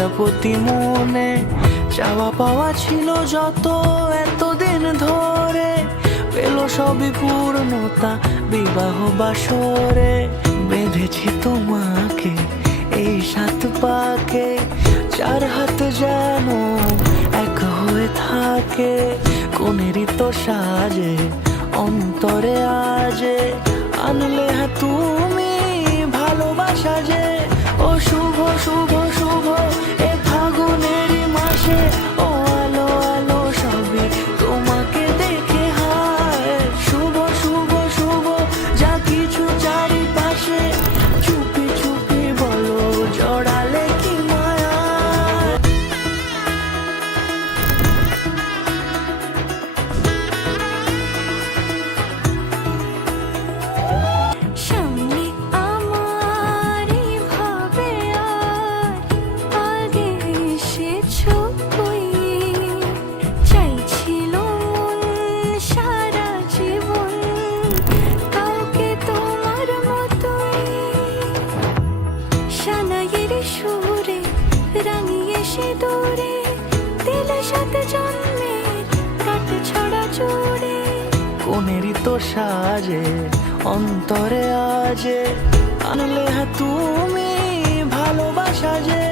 প্রজাপতি মনে চাওয়া পাওয়া ছিল যত এতদিন ধরে, পেল সবই পূর্ণতা বিবাহ বাসরে। বেঁধেছি তোমাকে এই 7 পাকে, 4 হাত যেন এক হয়ে থাকে। কোনেরই তো সাজে অন্তরে আজে, আনলে তুমি ভালোবাসা যে। ও শুভ শুভ শুভ এ ফাগুনেরই মাসে, ও আলো আলো সবই তোমাকে দেখে হায়। শুভ শুভ শুভ যা কিছু চারিপাশে, চুপি চুপি বলো জড়ালে কি মায়া। সামনে আমার ভাবে আর আগে এসেছো কই, চাইছিল মন সারা জীবন কাউকে তোমার মতোই। সানাইয়ের সুরে রাঙিয়ে সে দূরে, দিলে 7 জন্মের কাট ছড়া জোড়ে। কোনেরই তো সাজে অন্তরে আজে, আনলে তুমি ভালোবাসা যে।